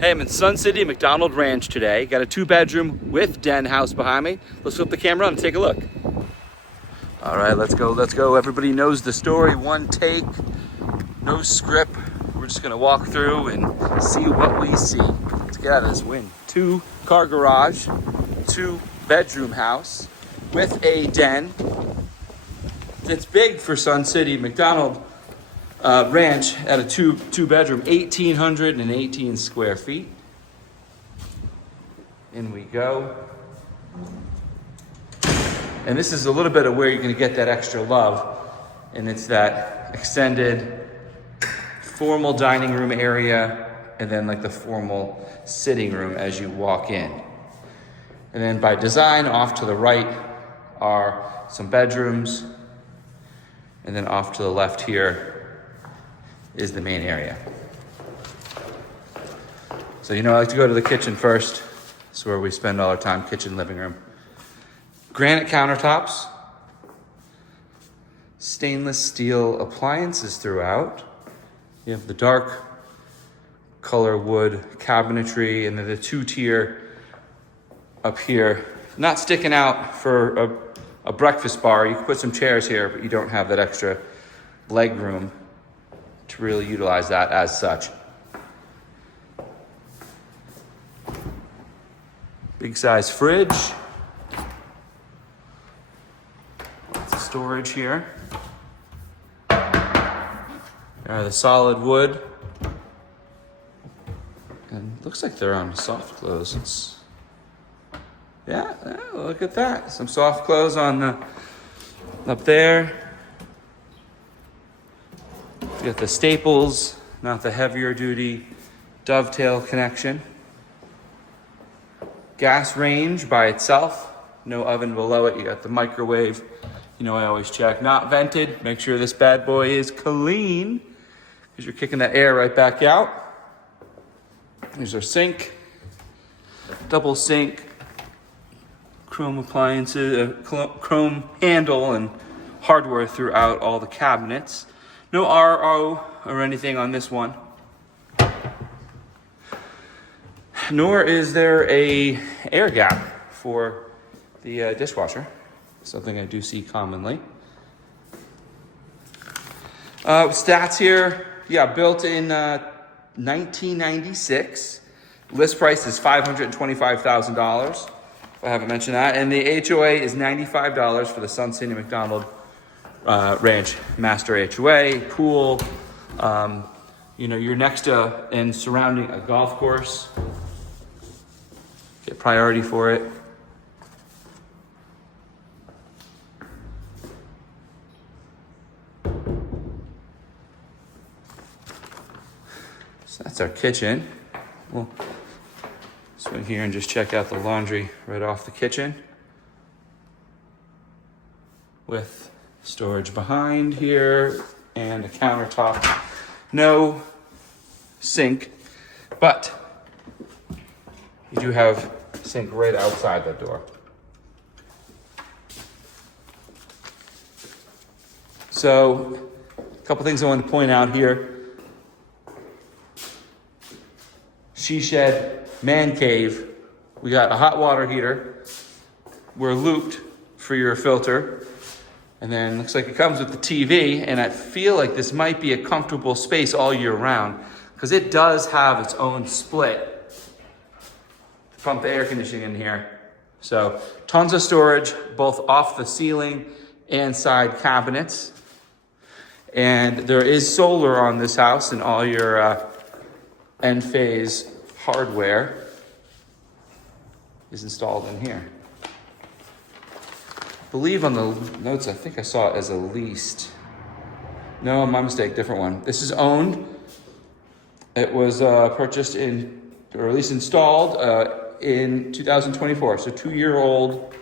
Hey, I'm in Sun City MacDonald Ranch today. Got a 2-bedroom with den house behind me. Let's flip the camera on and take a look. All right, let's go. Everybody knows the story. One take, no script. We're just gonna walk through and see what we see. Let's get out of this wind. 2-car garage, 2-bedroom house with a den. It's big for Sun City MacDonald Ranch at a two-bedroom, 1,818 square feet. In we go. And this is a little bit of where you're going to get that extra love. And it's that extended formal dining room area and then like the formal sitting room as you walk in. And then by design, off to the right are some bedrooms. And then off to the left here is the main area. So I like to go to the kitchen first. It's where we spend all our time, kitchen, living room. Granite countertops. Stainless steel appliances throughout. You have the dark color wood cabinetry and then the 2-tier up here. Not sticking out for a breakfast bar. You can put some chairs here, but you don't have that extra leg room to really utilize that as such. Big size fridge. Storage here. The solid wood. And looks like they're on soft close. Yeah, look at that. Some soft close on the up there. You got the staples, not the heavier duty dovetail connection. Gas range by itself, no oven below it. You got the microwave. I always check. Not vented. Make sure this bad boy is clean because you're kicking that air right back out. There's our sink, double sink, chrome appliances, chrome handle and hardware throughout all the cabinets. No RO or anything on this one. Nor is there a air gap for the dishwasher. Something I do see commonly. Stats here. Built in 1996. List price is $525,000. If I haven't mentioned that. And the HOA is $95 for the Sun City MacDonald Ranch Master HOA, pool. You're next to and surrounding a golf course. Get priority for it. So that's our kitchen. We'll swing here and just check out the laundry right off the kitchen. With storage behind here and a countertop. No sink, but you do have a sink right outside the door. So, a couple things I want to point out here. She shed, man cave. We got a hot water heater. We're looped for your filter. And then looks like it comes with the TV, and I feel like this might be a comfortable space all year round because it does have its own split to pump the air conditioning in here. So tons of storage, both off the ceiling and side cabinets. And there is solar on this house, and all your end-phase hardware is installed in here. I believe on the notes, I think I saw it as a leased. No, my mistake, different one. This is owned. It was purchased or at least installed in 2024. So 2-year-old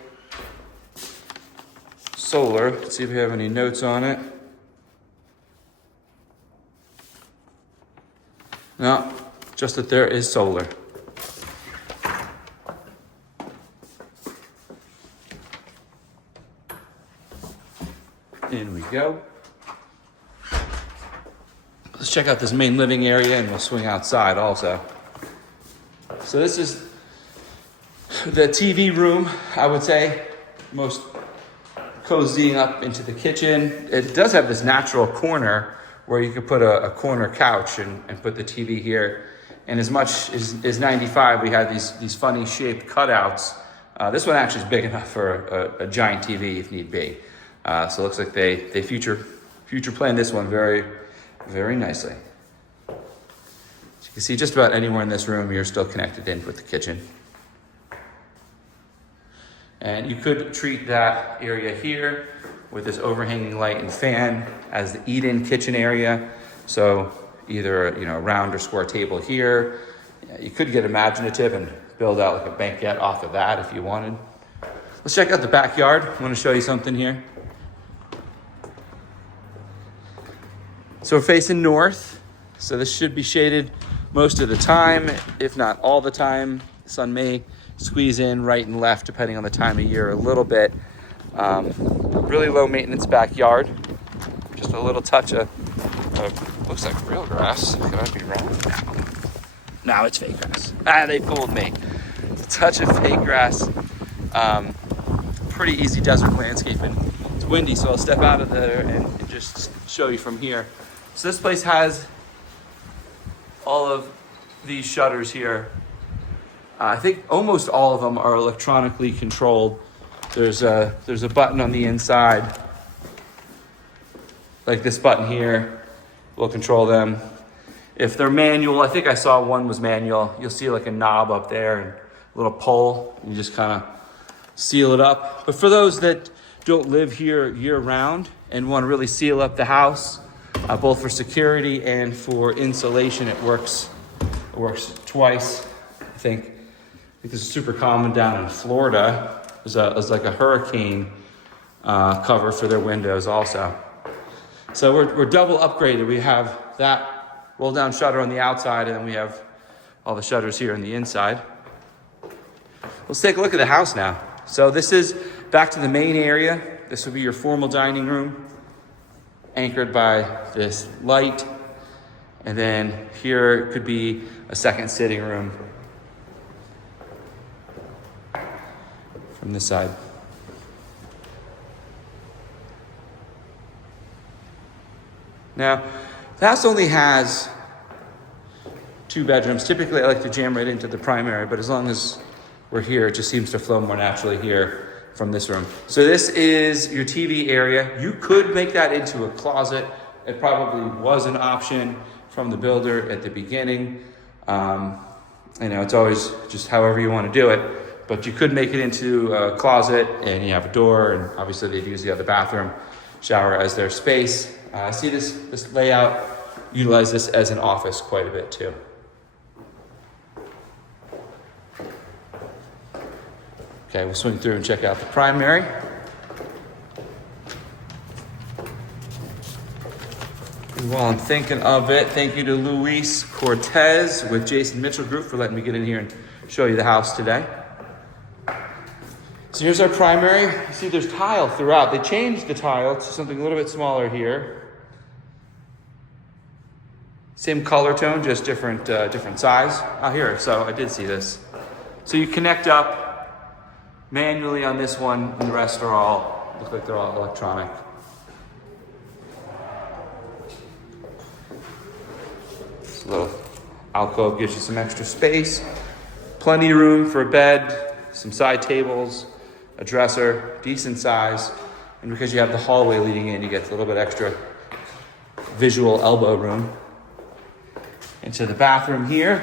solar. Let's see if we have any notes on it. No, just that there is solar. In we go. Let's check out this main living area and we'll swing outside also. So this is the TV room, I would say, most cozying up into the kitchen. It does have this natural corner where you could put a corner couch and put the TV here. And as much as 95, we had these funny shaped cutouts. This one actually is big enough for a giant TV if need be. So it looks like they future planned this one very, very nicely. As you can see, just about anywhere in this room, you're still connected in with the kitchen. And you could treat that area here with this overhanging light and fan as the eat-in kitchen area. So either a round or square table here. You could get imaginative and build out like a banquette off of that if you wanted. Let's check out the backyard. I want to show you something here. So we're facing north. So this should be shaded most of the time, if not all the time. The sun may squeeze in right and left depending on the time of year a little bit. Really low maintenance backyard. Just a little touch of looks like real grass. Could I be wrong? No, it's fake grass. They fooled me. It's a touch of fake grass. Pretty easy desert landscaping. It's windy, so I'll step out of there and just show you from here. So this place has all of these shutters here. I think almost all of them are electronically controlled. There's a button on the inside, like this button here, will control them. If they're manual, I think I saw one was manual. You'll see like a knob up there and a little pole. You just kind of seal it up. But for those that don't live here year round and want to really seal up the house, both for security and for insulation, it works twice. I think this is super common down in Florida. There's like a hurricane cover for their windows also. So we're double upgraded. We have that roll down shutter on the outside, and then we have all the shutters here on the inside. Let's take a look at the house now. So this is back to the main area. This would be your formal dining room, anchored by this light. And then here could be a second sitting room from this side. Now, the house only has 2 bedrooms. Typically, I like to jam right into the primary, but as long as we're here, it just seems to flow more naturally here from this room. So this is your TV area. You could make that into a closet. It probably was an option from the builder at the beginning. It's always just however you want to do it, but you could make it into a closet, and you have a door, and obviously they'd use the other bathroom, shower as their space. I see this layout, utilize this as an office quite a bit too. Okay, we'll swing through and check out the primary. And while I'm thinking of it, thank you to Luis Cortez with Jason Mitchell Group for letting me get in here and show you the house today. So here's our primary. You see there's tile throughout. They changed the tile to something a little bit smaller here. Same color tone, just different size. Here, so I did see this. So you connect up manually on this one, and the rest look like they're all electronic. This little alcove gives you some extra space. Plenty of room for a bed, some side tables, a dresser, decent size. And because you have the hallway leading in, you get a little bit extra visual elbow room. Into the bathroom here,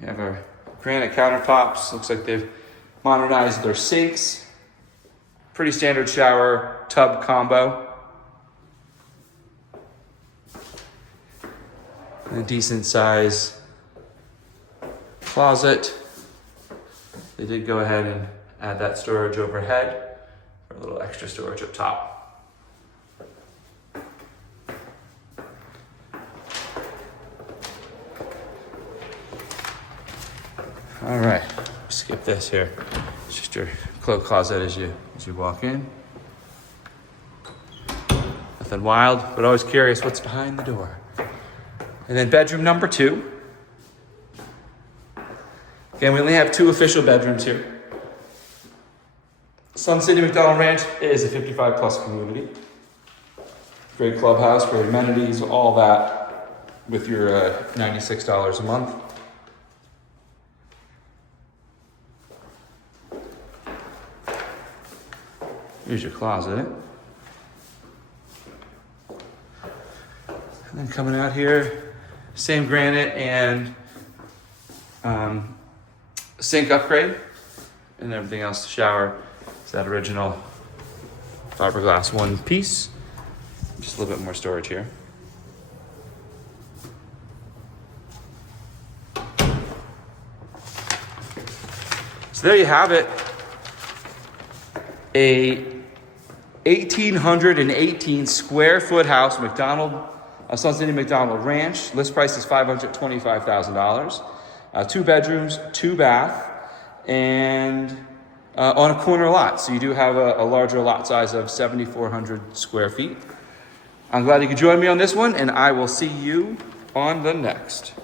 you have our granite countertops. Looks like they've modernized their sinks. Pretty standard shower tub combo. And a decent size closet. They did go ahead and add that storage overhead for a little extra storage up top. All right, skip this here. It's just your cloak closet as you walk in. Nothing wild, but always curious what's behind the door. And then bedroom number 2. Again, we only have 2 official bedrooms here. Sun City MacDonald Ranch is a 55 plus community. Great clubhouse, great amenities, all that with your $96 a month. Here's your closet. And then coming out here, same granite and sink upgrade, and everything else. The shower is that original fiberglass one piece. Just a little bit more storage here. So there you have it. A 1,818 square foot house, Sun City MacDonald Ranch. List price is $525,000. 2 bedrooms, 2 bath, and on a corner lot. So you do have a larger lot size of 7,400 square feet. I'm glad you could join me on this one, and I will see you on the next.